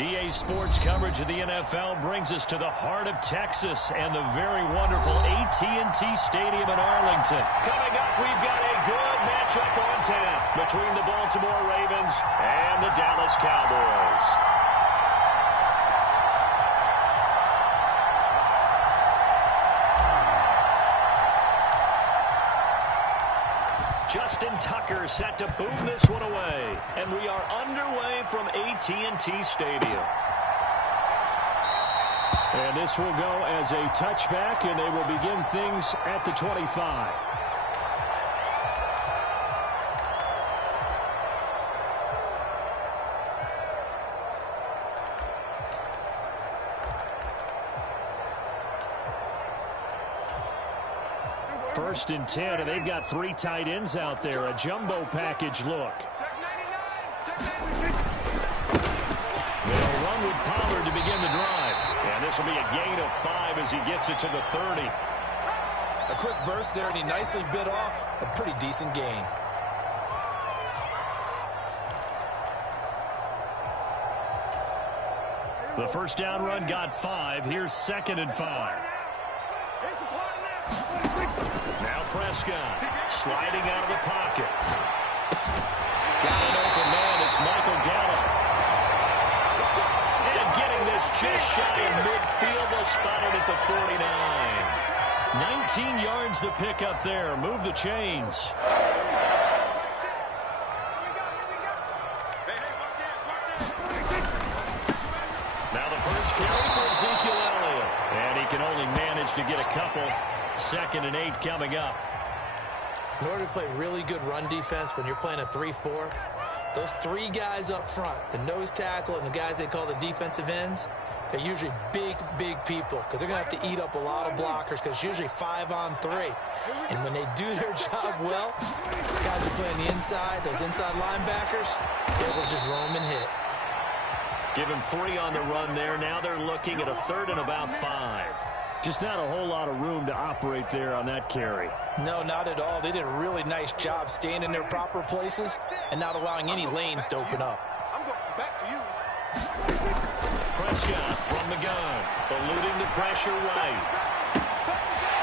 EA Sports coverage of the NFL brings us to the heart of Texas and the very wonderful AT&T Stadium in Arlington. Coming up, we've got a good matchup on tap between the Baltimore Ravens and the Dallas Cowboys. Justin Tucker set to boom this one away. And we are underway from AT&T Stadium. And this will go as a touchback, and they will begin things at the 25. First and 10, and they've got 3 tight ends out there. A jumbo package look. They'll run with Pollard to begin the drive. And this will be a gain of 5 as he gets it to the 30. A quick burst there, and he nicely bit off a pretty decent gain. The first down run got 5. Here's 2nd and 5. Now Prescott sliding out of the pocket. Got an open man. It's Michael Gallup. And getting this just shy of midfield. They'll spot it at the 49. 19 yards to pick up there. Move the chains. Now the first carry for Ezekiel Elliott. And he can only manage to get a couple. 2nd and 8 coming up. In order to play really good run defense when you're playing a 3-4, those 3 guys up front, the nose tackle and the guys they call the defensive ends, they're usually big people because they're going to have to eat up a lot of blockers because it's usually 5-on-3. And when they do their job well, guys are playing the inside, those inside linebackers, they will just roam and hit. Give him 3 on the run there. Now they're looking at a 3rd and about 5. Just not a whole lot of room to operate there on that carry. No, not at all. They did a really nice job staying in their proper places and not allowing any lanes to open up. I'm going back to you. Prescott from the gun, eluding the pressure right.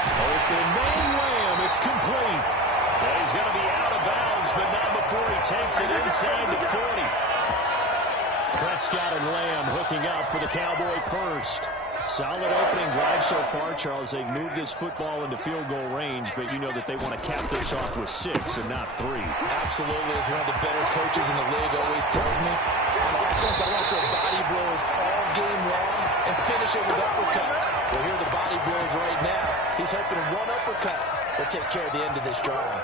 Open man Lamb, it's complete. Well, he's going to be out of bounds, but not before he takes it inside the 40. Prescott and Lamb hooking up for the Cowboy first. Solid opening drive so far, Charles. They've moved this football into field goal range, but you know that they want to cap this off with 6 and not 3. Absolutely. As one of the better coaches in the league always tells me, on offense, I want their body blows all game long and finish it with uppercuts. Well, here are the body blows right now. He's hoping one uppercut will take care of the end of this drive.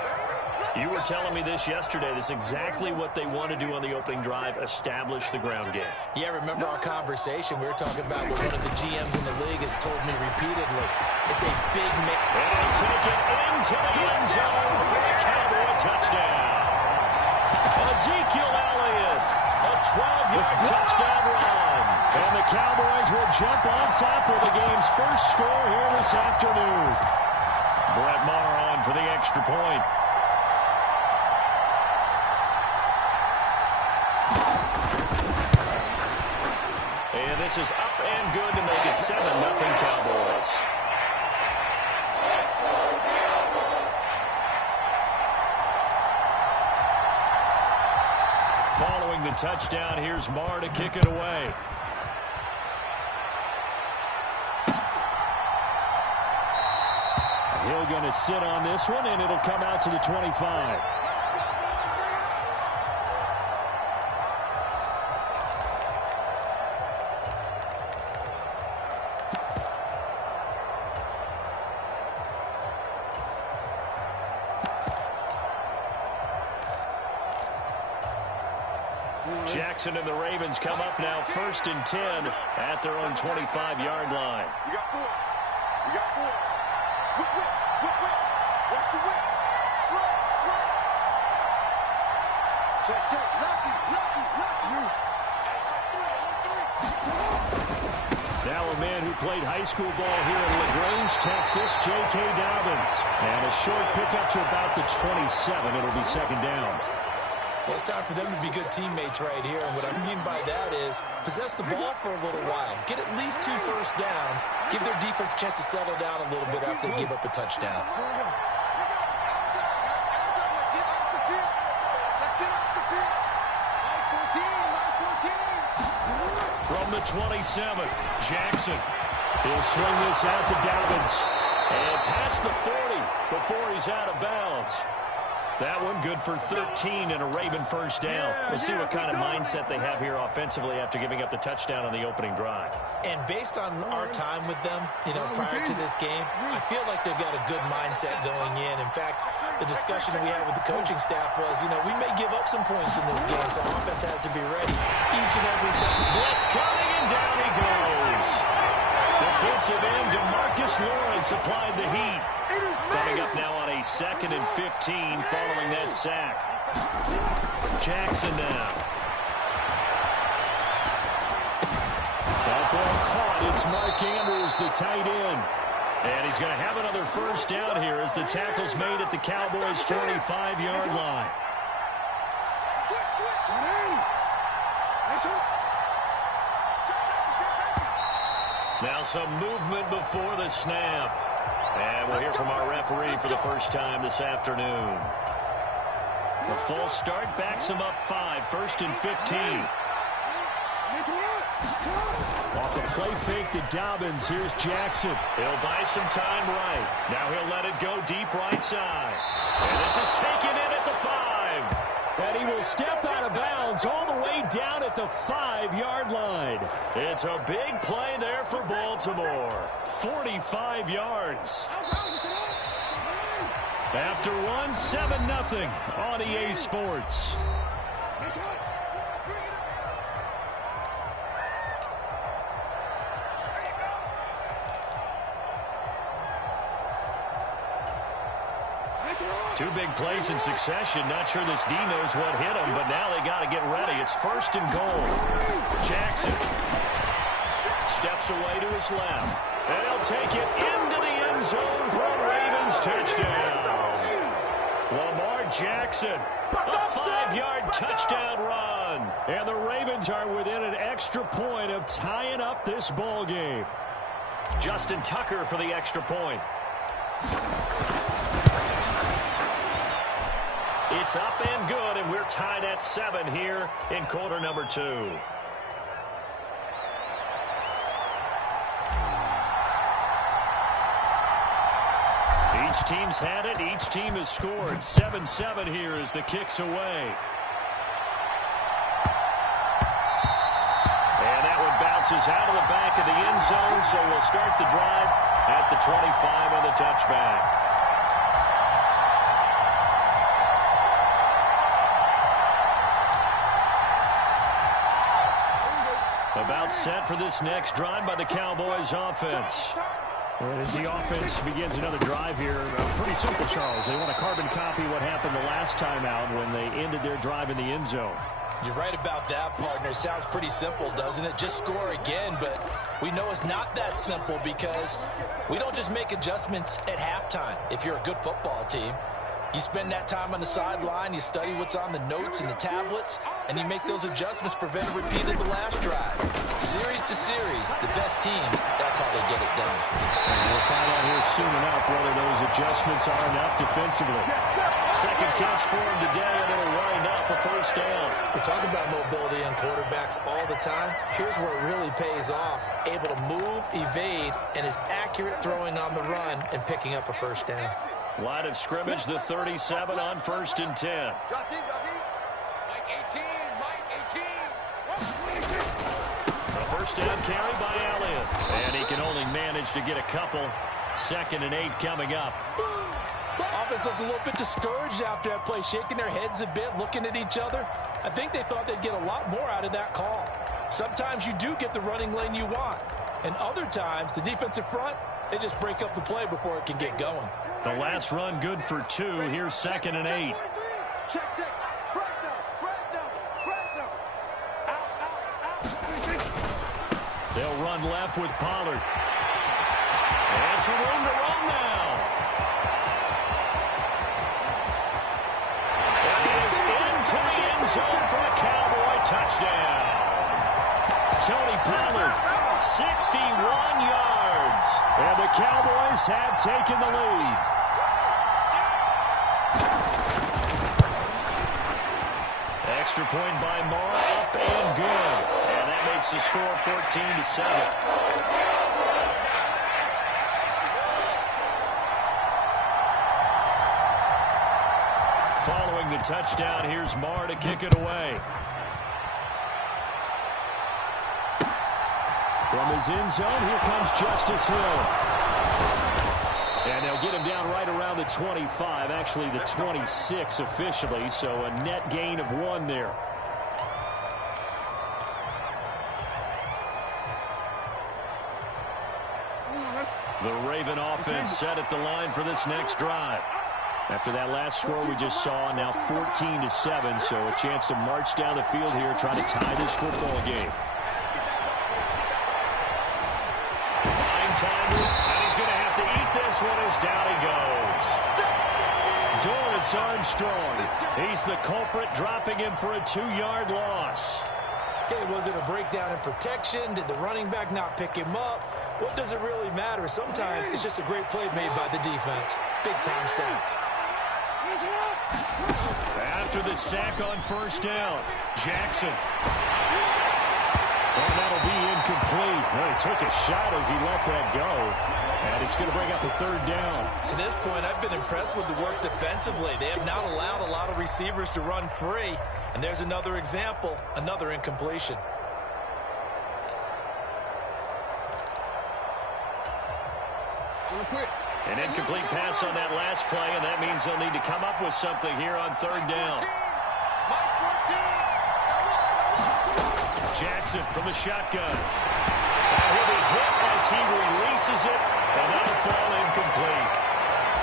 You were telling me this yesterday. This is exactly what they want to do on the opening drive, establish the ground game. Yeah, remember our conversation we were talking about with one of the GMs in the league has told me repeatedly. It's a big mix. And he'll take it into the end zone for the Cowboy touchdown. Ezekiel Elliott, a 12-yard touchdown run. And the Cowboys will jump on top of the game's first score here this afternoon. Brett Maher on for the extra point. And this is up and good to make it 7-0 Cowboys. Following the touchdown, here's Maher to kick it away. Hill going to sit on this one, and it'll come out to the 25. Jackson and the Ravens come up now 1st and 10 at their own 25-yard line. You got 4. You got 4. Whip. Watch the whip. Slow. Check. Lucky. Now a man who played high school ball here in LaGrange, Texas, J.K. Dobbins. And a short pickup to about the 27. It'll be 2nd down. Well, it's time for them to be good teammates right here. And what I mean by that is possess the ball for a little while. Get at least 2 first downs. Give their defense a chance to settle down a little bit after they give up a touchdown. From the 27, Jackson. He'll swing this out to Dobbins. And past the 40 before he's out of bounds. That one good for 13 and a Raven first down. We'll see what kind of mindset they have here offensively after giving up the touchdown on the opening drive. And based on our time with them, prior to this game, I feel like they've got a good mindset going in. In fact, the discussion that we had with the coaching staff was, we may give up some points in this game, so offense has to be ready each and every time. Blitz coming, and down he goes. Defensive end DeMarcus Lawrence applied the heat. Coming up now on a 2nd and 15 following that sack. Jackson now. That ball caught. It's Mark Andrews, the tight end. And he's going to have another first down here as the tackle's made at the Cowboys' 45-yard line. Now some movement before the snap. And we'll hear from our referee for the first time this afternoon. The false start backs him up 5, 1st and 15. Off the play fake to Dobbins. Here's Jackson. He'll buy some time right. Now he'll let it go deep right side. And this is taken in at the 5. And he will step out of bounds all the way down at the 5-yard line. It's a big play there for Baltimore. 45 yards. After one, 7-0 on EA Sports. Two big plays in succession. Not sure this D knows what hit him, but now they got to get ready. It's 1st and goal. Jackson steps away to his left. And he'll take it into the end zone for a Ravens touchdown. Lamar Jackson, a 5-yard touchdown run. And the Ravens are within an extra point of tying up this ball game. Justin Tucker for the extra point. It's up and good, and we're tied at 7 here in quarter number 2. Each team's had it. Each team has scored. 7-7 here as the kick's away. And that one bounces out of the back of the end zone, so we'll start the drive at the 25 on the touchback. About set for this next drive by the Cowboys offense. And as the offense begins another drive here, pretty simple, Charles. They want to carbon copy what happened the last time out when they ended their drive in the end zone. You're right about that, partner. It sounds pretty simple, doesn't it? Just score again, but we know it's not that simple because we don't just make adjustments at halftime if you're a good football team. You spend that time on the sideline, you study what's on the notes and the tablets, and you make those adjustments, prevent a repeat of the last drive. Series to series, the best teams, that's how they get it done. And we'll find out here soon enough whether those adjustments are enough defensively. Second catch for him today, and it'll wind up a first down. We talk about mobility on quarterbacks all the time. Here's where it really pays off. Able to move, evade, and is accurate throwing on the run and picking up a first down. Line of scrimmage, the 37 on 1st and 10. Drop deep, Mike 18, Mike 18. The first down carry by Elliott. And he can only manage to get a couple. 2nd and 8 coming up. Offense looked a little bit discouraged after that play, shaking their heads a bit, looking at each other. I think they thought they'd get a lot more out of that call. Sometimes you do get the running lane you want. And other times, the defensive front, they just break up the play before it can get going. The last run good for 2. Here's 2nd and 8. Check. Fresno. Out. They'll run left with Pollard. And some room to run now. It is into the end zone for a Cowboy touchdown. Tony Pollard, 61 yards. And the Cowboys have taken the lead. Extra point by Moore, up and good. And that makes the score 14-7. Following the touchdown, here's Moore to kick it away. From his end zone, here comes Justice Hill. And they'll get him down right around the 25, actually the 26 officially, so a net gain of 1 there. The Raven offense set at the line for this next drive. After that last score we just saw, now 14-7, so a chance to march down the field here, try to tie this football game. And he's going to have to eat this one as down he goes. Dorrance Armstrong. He's the culprit, dropping him for a 2-yard loss. Okay, was it a breakdown in protection? Did the running back not pick him up? What does it really matter? Sometimes it's just a great play made by the defense. Big-time sack. After the sack on first down, Jackson. And that'll be incomplete. Well, he took a shot as he let that go. And it's going to bring up a 3rd down. To this point, I've been impressed with the work defensively. They have not allowed a lot of receivers to run free. And there's another example, another incompletion. An incomplete pass on that last play, and that means they'll need to come up with something here on 3rd down. Jackson from the shotgun. He'll be hit as he releases it, and that'll fall incomplete.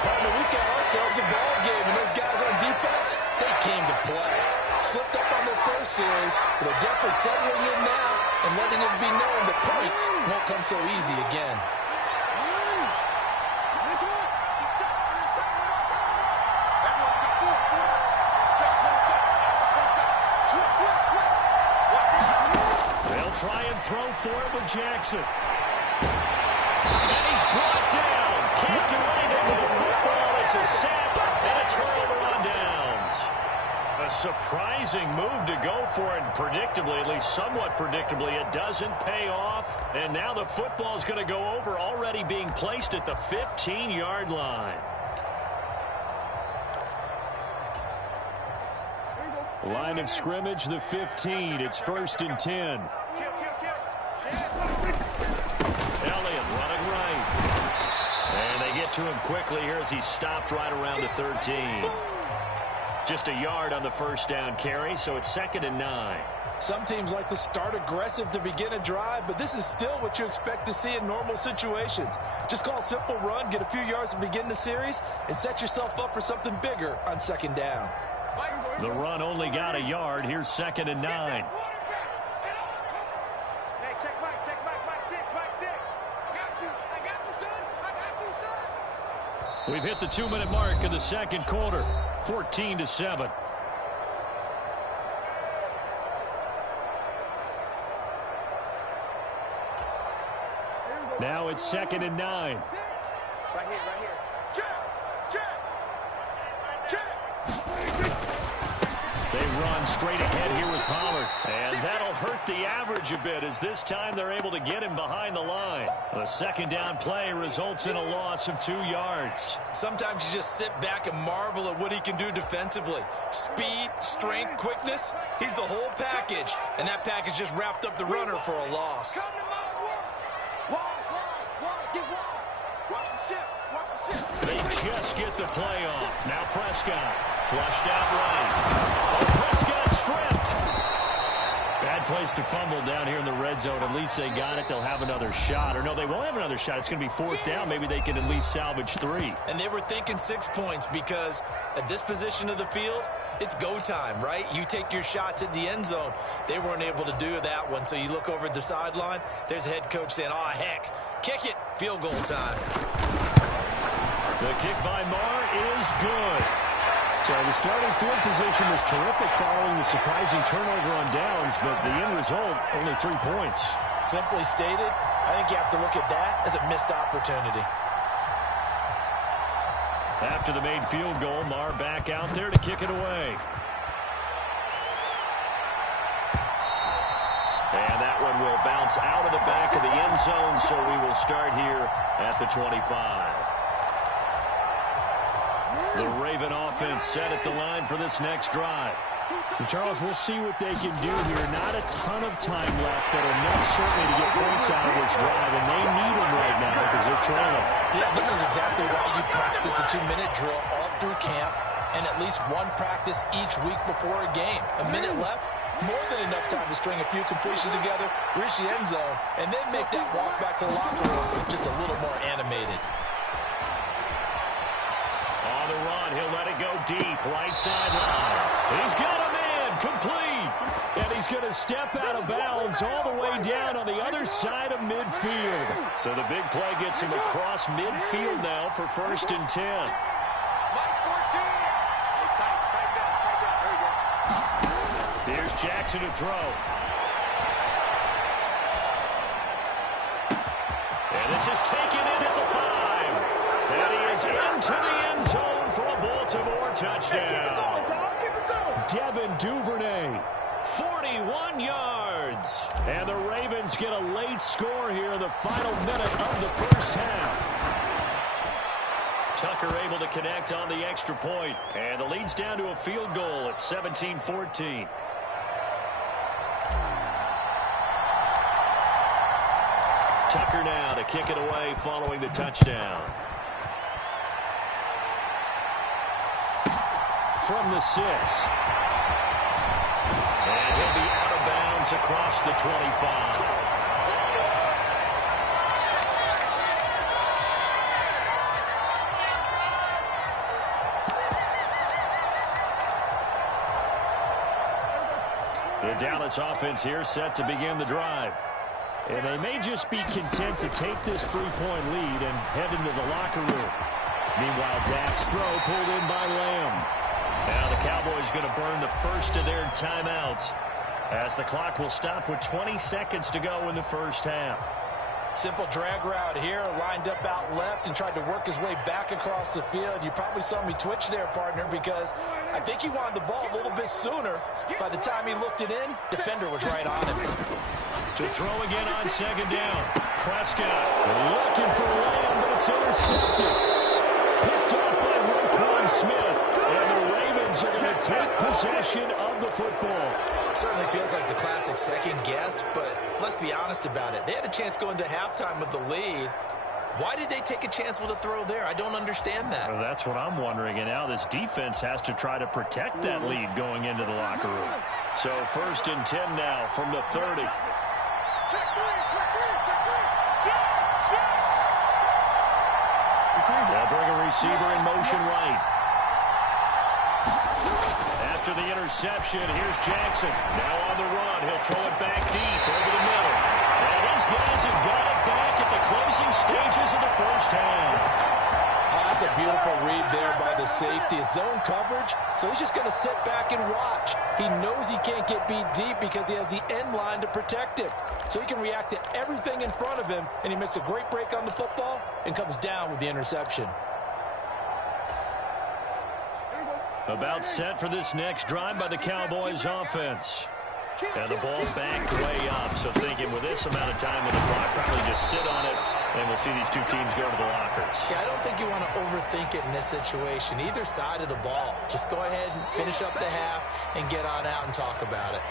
Partner, we've got ourselves a ball game, and those guys on defense, they came to play. Slipped up on their first series, but they're definitely settling in now and letting it be known that points won't come so easy again. They'll try and throw for it with Jackson. And he's brought down. Can't do anything with the football. It's a sack and a turnover on downs. A surprising move to go for it, and predictably, at least somewhat predictably, it doesn't pay off. And now the football's going to go over, already being placed at the 15-yard line. Line of scrimmage, the 15. It's 1st and 10. Elliott running right. And they get to him quickly here as he's stopped right around the 13. Just a yard on the first down carry, so it's 2nd and 9. Some teams like to start aggressive to begin a drive, but this is still what you expect to see in normal situations. Just call a simple run, get a few yards to begin the series, and set yourself up for something bigger on 2nd down. The run only got a yard. Here's 2nd and 9. Hey, check Mike 6. I got you, son. We've hit the 2-minute mark of the 2nd quarter. 14-7. Now it's 2nd and 9. Right here. Check. They run straight ahead here with Pollard. And that'll hurt the average a bit, as this time they're able to get him behind the line. The 2nd down play results in a loss of 2 yards. Sometimes you just sit back and marvel at what he can do defensively. Speed, strength, quickness, he's the whole package. And that package just wrapped up the runner for a loss. Come to my work. Get wide. Watch the ship. They just get the play off. Now Prescott flushed out right. Oh, Prescott stripped. Bad place to fumble down here in the red zone. At least they got it. They'll have another shot. Or no, they won't have another shot. It's going to be 4th down. Maybe they can at least salvage 3. And they were thinking 6 points because at this position of the field, it's go time, right? You take your shots at the end zone. They weren't able to do that one. So you look over at the sideline. There's the head coach saying, oh, heck, kick it. Field goal time. The kick by Moore is good. So the starting field position was terrific following the surprising turnover on downs, but the end result, only 3 points. Simply stated, I think you have to look at that as a missed opportunity. After the made field goal, Maher back out there to kick it away. And that one will bounce out of the back of the end zone, so we will start here at the 25. The Raven offense set at the line for this next drive. And Charles, we'll see what they can do here. Not a ton of time left, but enough certainly to get points out of this drive, and they need them right now because they're trailing. Yeah, this is exactly why you practice a 2-minute drill all through camp and at least one practice each week before a game. A minute left, more than enough time to string a few completions together, reach the end zone, and then make that walk back to the locker room just a little more animated. On the run, he'll let it go deep, right sideline. He's got a man, complete. And he's going to step out of bounds all the way down on the other side of midfield. So the big play gets him across midfield now for 1st and 10. Mike 14. Hey, tight down. There you go. Here's Jackson to throw. And this is taken in at the 5. And he is into the end zone for a Baltimore touchdown. Devin Duvernay, 41 yards. And the Ravens get a late score here in the final minute of the first half. Tucker able to connect on the extra point. And the lead's down to a field goal at 17-14. Tucker now to kick it away following the touchdown. From the 6. And he'll be out of bounds across the 25. The Dallas offense here set to begin the drive. And they may just be content to take this 3-point lead and head into the locker room. Meanwhile, Dak's throw pulled in by Lamb. Now the Cowboys going to burn the first of their timeouts as the clock will stop with 20 seconds to go in the first half. Simple drag route here, lined up out left and tried to work his way back across the field. You probably saw me twitch there, partner, because I think he wanted the ball a little bit sooner. By the time he looked it in, defender was right on him. To throw again on 2nd down. Prescott looking for Lamb, but it's intercepted. Picked off by Roquan Smith. And the Ravens are going to take possession of the football. Certainly feels like the classic second guess, but let's be honest about it. They had a chance going to halftime with the lead. Why did they take a chance with a throw there? I don't understand that. Well, that's what I'm wondering. And now this defense has to try to protect that lead going into the locker room. So 1st and 10 now from the 30. Check three. They'll bring a receiver in motion right. After the interception, here's Jackson. Now on the run. He'll throw it back deep over the middle. And these guys have got it back at the closing stages of the first half. Oh, that's a beautiful read there by the safety. It's zone coverage, so he's just going to sit back and watch. He knows he can't get beat deep because he has the end line to protect him. So he can react to everything in front of him, and he makes a great break on the football and comes down with the interception. About set for this next drive by the Cowboys offense. And the ball backed way up, so thinking with this amount of time on the clock, probably just sit on it, and we'll see these two teams go to the lockers. Yeah, I don't think you want to overthink it in this situation. Either side of the ball. Just go ahead and finish up the half and get on out and talk about it.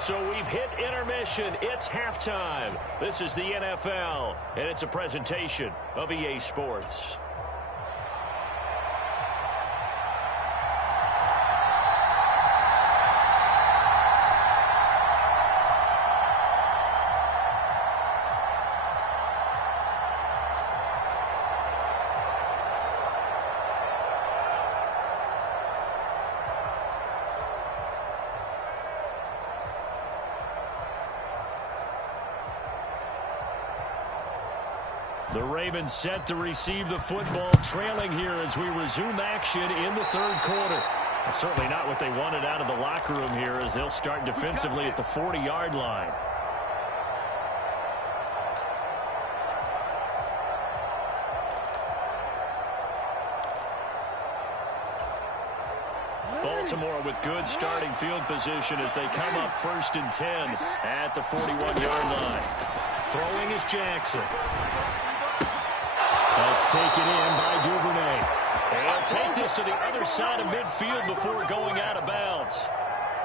So we've hit intermission. It's halftime. This is the NFL, and it's a presentation of EA Sports. The Ravens set to receive the football, trailing here as we resume action in the third quarter. Certainly not what they wanted out of the locker room here as they'll start defensively at the 40-yard line. Baltimore with good starting field position as they come up 1st and 10 at the 41-yard line. Throwing is Jackson. That's taken in by Duvernay. They'll take this to the other side of midfield before going out of bounds.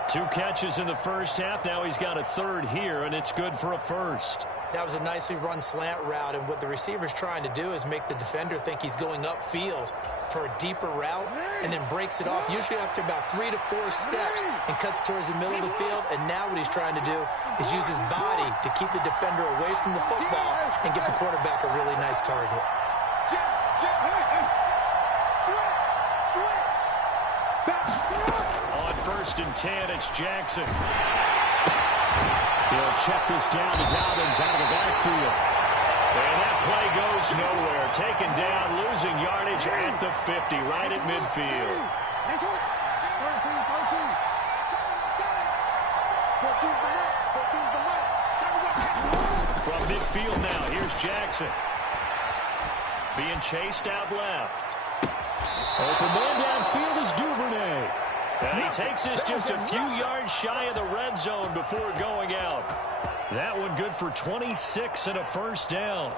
2 catches in the first half. Now he's got a third here, and it's good for a first. That was a nicely run slant route, and what the receiver's trying to do is make the defender think he's going upfield for a deeper route and then breaks it off, usually after about 3 to 4 steps, and cuts towards the middle of the field. And now what he's trying to do is use his body to keep the defender away from the football and give the quarterback a really nice target. On 1st and 10, it's Jackson. He'll check this down to Dobbins out of the backfield. And that play goes nowhere. Taken down, losing yardage at the 50, right at midfield. From midfield now, here's Jackson. Being chased out left. Open man downfield is Duvernay. And he takes this just a few yards shy of the red zone before going out. That one good for 26 and a first down.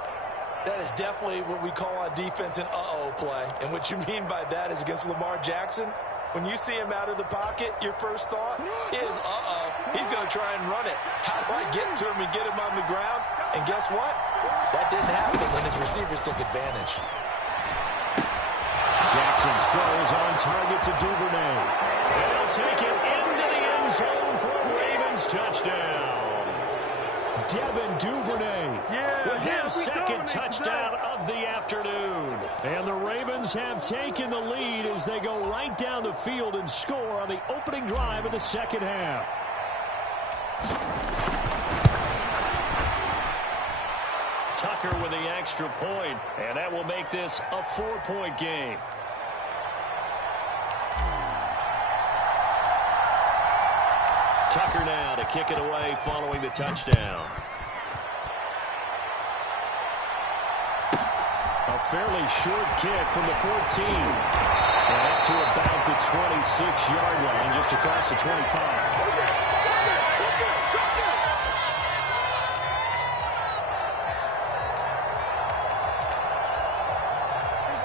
That is definitely what we call on defense an uh-oh play. And what you mean by that is against Lamar Jackson, when you see him out of the pocket, your first thought is, uh-oh, he's going to try and run it. How do I get to him and get him on the ground? And guess what? That didn't happen when his receivers took advantage. Jackson's throw is on target to Duvernay. They'll take it into the end zone for a Ravens touchdown. Devin Duvernay with his second touchdown of the afternoon. And the Ravens have taken the lead as they go right down the field and score on the opening drive of the second half. Tucker with the extra point, and that will make this a 4-point game. Tucker now to kick it away following the touchdown. A fairly short kick from the 14. And up to about the 26-yard line, just across the 25.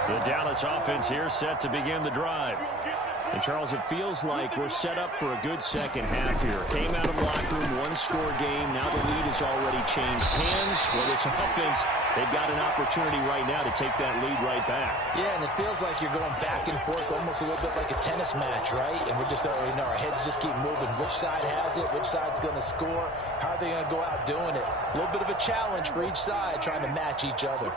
The Dallas offense here set to begin the drive. And, Charles, it feels like we're set up for a good second half here. Came out of the locker room, one-score game. Now the lead has already changed hands. Well, this offense, they've got an opportunity right now to take that lead right back. Yeah, and it feels like you're going back and forth almost a little bit like a tennis match, right? And we're just, our heads just keep moving. Which side has it? Which side's going to score? How are they going to go out doing it? A little bit of a challenge for each side trying to match each other.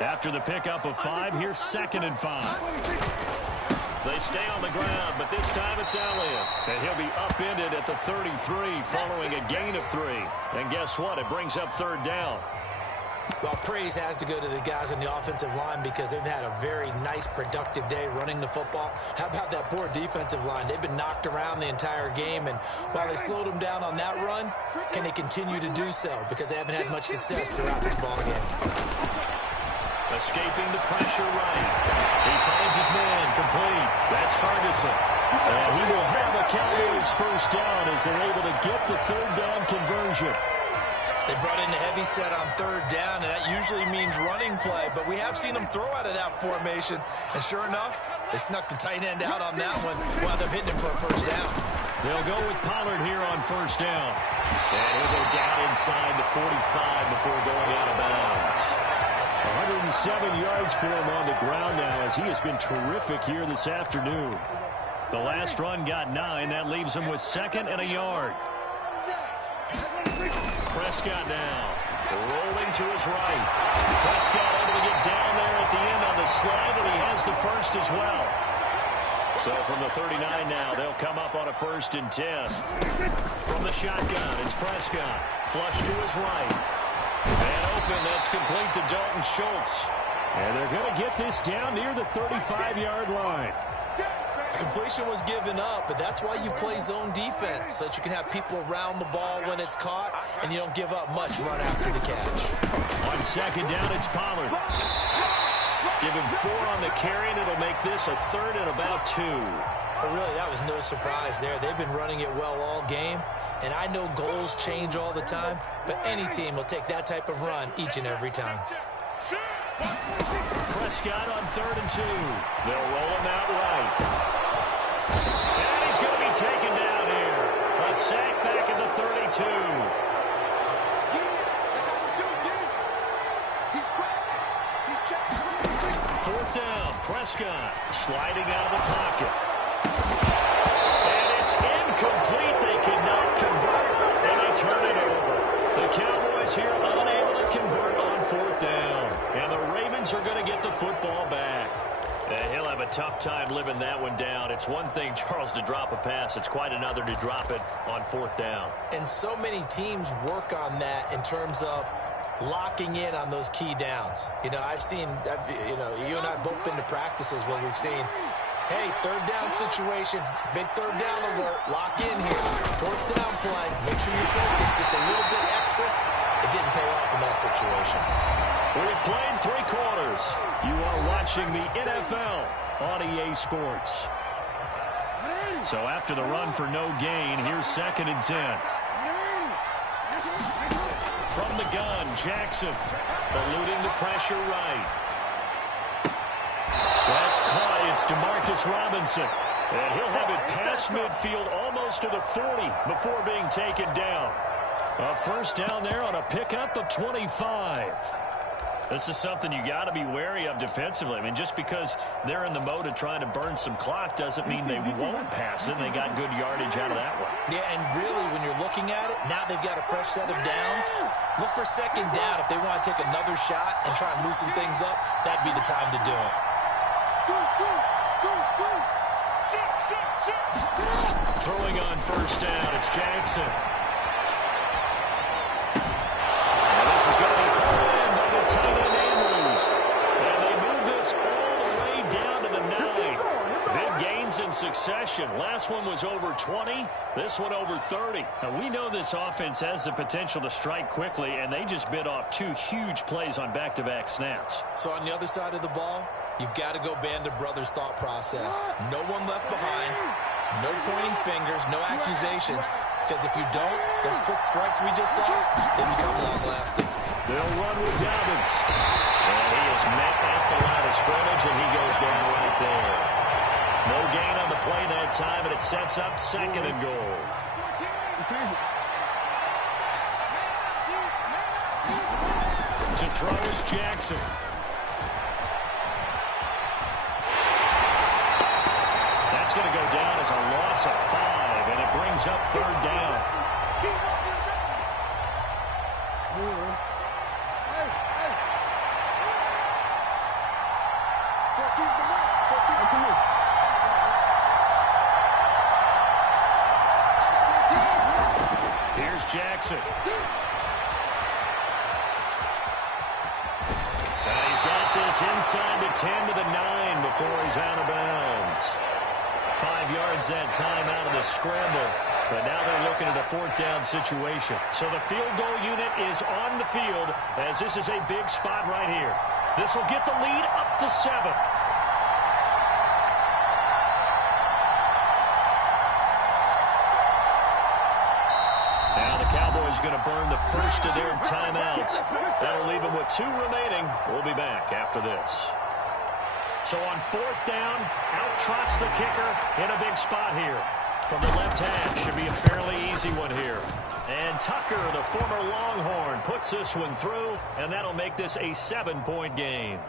After the pickup of 5, here's 2nd and 5. They stay on the ground, but this time it's Elliott. And he'll be upended at the 33 following a gain of 3. And guess what? It brings up 3rd down. Well, praise has to go to the guys on the offensive line because they've had a very nice, productive day running the football. How about that poor defensive line? They've been knocked around the entire game, and while they slowed them down on that run, can they continue to do so? Because they haven't had much success throughout this ball game. Escaping the pressure right. He finds his man complete. That's Ferguson. And he will have a Cowboys first down as they're able to get the 3rd down conversion. They brought in the heavy set on 3rd down, and that usually means running play. But we have seen them throw out of that formation. And sure enough, they snuck the tight end out on that one, wound up hitting him for a first down. They'll go with Pollard here on 1st down. And he'll go down inside the 45 before going out of bounds. 107 yards for him on the ground now as he has been terrific here this afternoon. The last run got 9. That leaves him with 2nd and a yard. Prescott now rolling to his right. Prescott able to get down there at the end on the slide, and he has the first as well. So from the 39 now, they'll come up on a 1st and 10. From the shotgun, it's Prescott. Flush to his right. And open and that's complete to Dalton Schultz. And they're going to get this down near the 35-yard line. Completion was given up, but that's why you play zone defense, so that you can have people around the ball when it's caught, and you don't give up much run after the catch. On second down, it's Pollard. Give him 4 on the carry, and it'll make this a 3rd and about 2. But really, that was no surprise there. They've been running it well all game, and I know goals change all the time, but any team will take that type of run each and every time. Prescott on 3rd and 2. They'll roll him out right. And he's going to be taken down here. A sack back at the 32. Fourth down, Prescott sliding out of the pocket. And it's incomplete. They cannot convert, and they turn it over. The Cowboys here unable to convert on 4th down. And the Ravens are going to get the football back. He'll have a tough time living that one down. It's one thing, Charles, to drop a pass. It's quite another to drop it on 4th down. And so many teams work on that in terms of locking in on those key downs. You know, you and I have both been to practices where we've seen, hey, 3rd down situation, big 3rd down alert, lock in here. 4th down play, make sure you focus just a little bit extra. It didn't pay off in that situation. We've played 3 quarters. You are watching the NFL on EA Sports. So after the run for no gain, here's 2nd and 10. From the gun, Jackson eluding the pressure right. That's caught. It's Demarcus Robinson. And he'll have it past midfield almost to the 40 before being taken down. A first down there on a pickup of 25. This is something you got to be wary of defensively. I mean, just because they're in the mode of trying to burn some clock doesn't mean they won't pass it. They got good yardage out of that one. Yeah, and really, when you're looking at it, now they've got a fresh set of downs. Look for 2nd down. If they want to take another shot and try and loosen things up, that'd be the time to do it. Throwing on first down, it's Jackson. And this is going to be called in by the tight end Andrews. And they move this all the way down to the 9. Big gains in succession. Last one was over 20. This one over 30. Now, we know this offense has the potential to strike quickly, and they just bit off 2 huge plays on back-to-back snaps. So on the other side of the ball, you've got to go Band of Brothers thought process. No one left behind. No pointing fingers, no accusations, because if you don't, those quick strikes we just saw, they become long-lasting. They'll run with Dobbins. And he is met at the line of scrimmage, and he goes down right there. No gain on the play that time, and it sets up 2nd and goal. To throw is Jackson. That's going to go down as a loss of 5, and it brings up 3rd down. Here's Jackson. And he's got this inside the 10 to the 9 before he's out of bounds. 5 yards that time out of the scramble. But now they're looking at a 4th down situation. So the field goal unit is on the field as this is a big spot right here. This will get the lead up to 7. Now the Cowboys going to burn the first of their timeouts. That'll leave them with 2 remaining. We'll be back after this. So on 4th down, out trots the kicker in a big spot here. From the left half, should be a fairly easy one here. And Tucker, the former Longhorn, puts this one through, and that'll make this a 7-point game.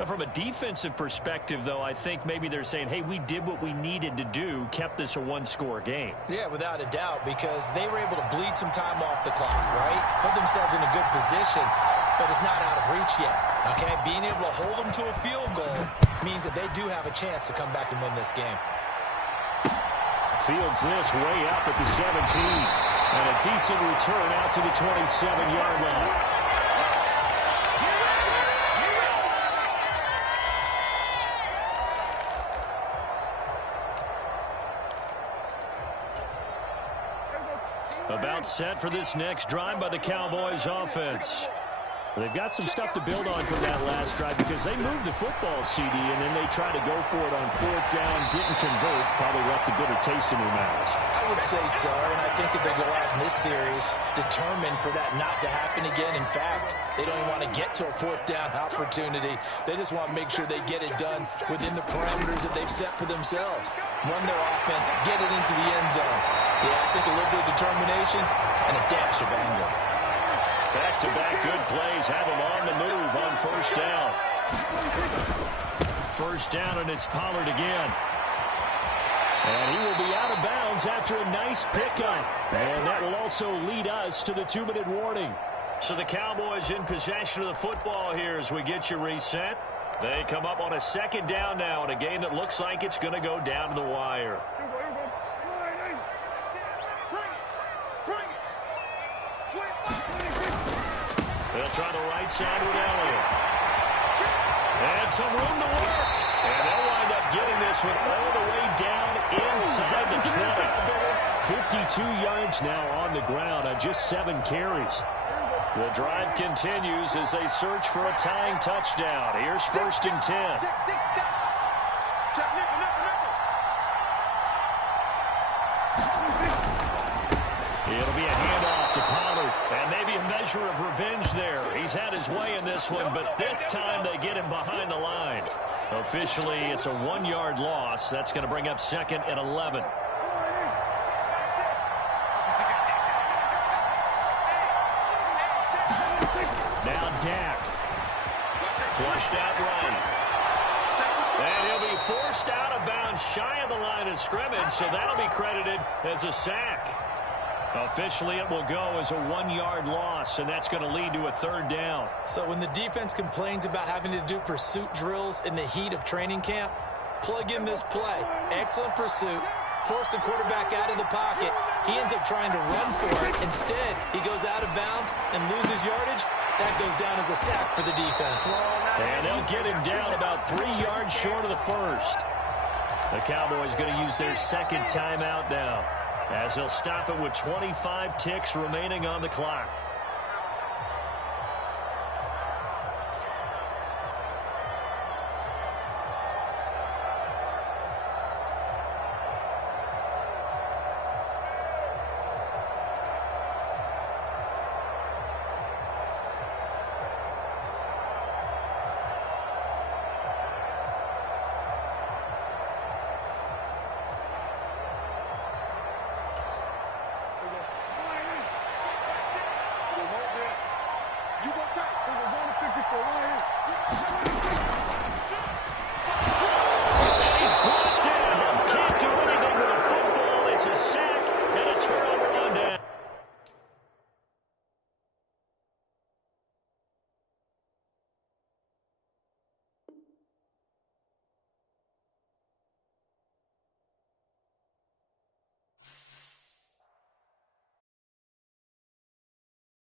Now, from a defensive perspective, though, I think maybe they're saying, hey, we did what we needed to do, kept this a 1-score game. Yeah, without a doubt, because they were able to bleed some time off the clock, right? Put themselves in a good position, but it's not out of reach yet, okay? Being able to hold them to a field goal means that they do have a chance to come back and win this game. Fields this way up at the 17. And a decent return out to the 27-yard line. About set for this next drive by the Cowboys offense. They've got some stuff to build on from that last drive because they moved the football, CD, and then they tried to go for it on 4th down, didn't convert, probably left a bitter taste in their mouths. I would say so, and I think if they go out in this series determined for that not to happen again, in fact, they don't even want to get to a 4th down opportunity. They just want to make sure they get it done within the parameters that they've set for themselves. Run their offense, get it into the end zone. Yeah, I think a little bit of determination and a dash of anger. Back-to-back good plays have him on the move on 1st down. 1st down, and it's Pollard again. And he will be out of bounds after a nice pickup. And that will also lead us to the 2-minute warning. So the Cowboys in possession of the football here as we get you reset. They come up on a 2nd down now in a game that looks like it's going to go down to the wire. They'll try the right side with Elliott. And some room to work. And they'll wind up getting this one all the way down inside the 20. 52 yards now on the ground on just 7 carries. The drive continues as they search for a tying touchdown. Here's 1st and 10. It'll be a handoff to Pollard, and maybe a measure of revenge there. He's had his way in this one, but this time they get him behind the line. Officially, it's a 1-yard loss. That's going to bring up 2nd and 11. Now Dak. Flushed out right. And he'll be forced out of bounds shy of the line of scrimmage, so that'll be credited as a sack. Officially, it will go as a 1-yard loss, and that's going to lead to a 3rd down. So when the defense complains about having to do pursuit drills in the heat of training camp, plug in this play. Excellent pursuit. Force the quarterback out of the pocket. He ends up trying to run for it. Instead, he goes out of bounds and loses yardage. That goes down as a sack for the defense. And they'll get him down about 3 yards short of the 1st. The Cowboys going to use their 2nd timeout now, as they'll stop it with 25 ticks remaining on the clock.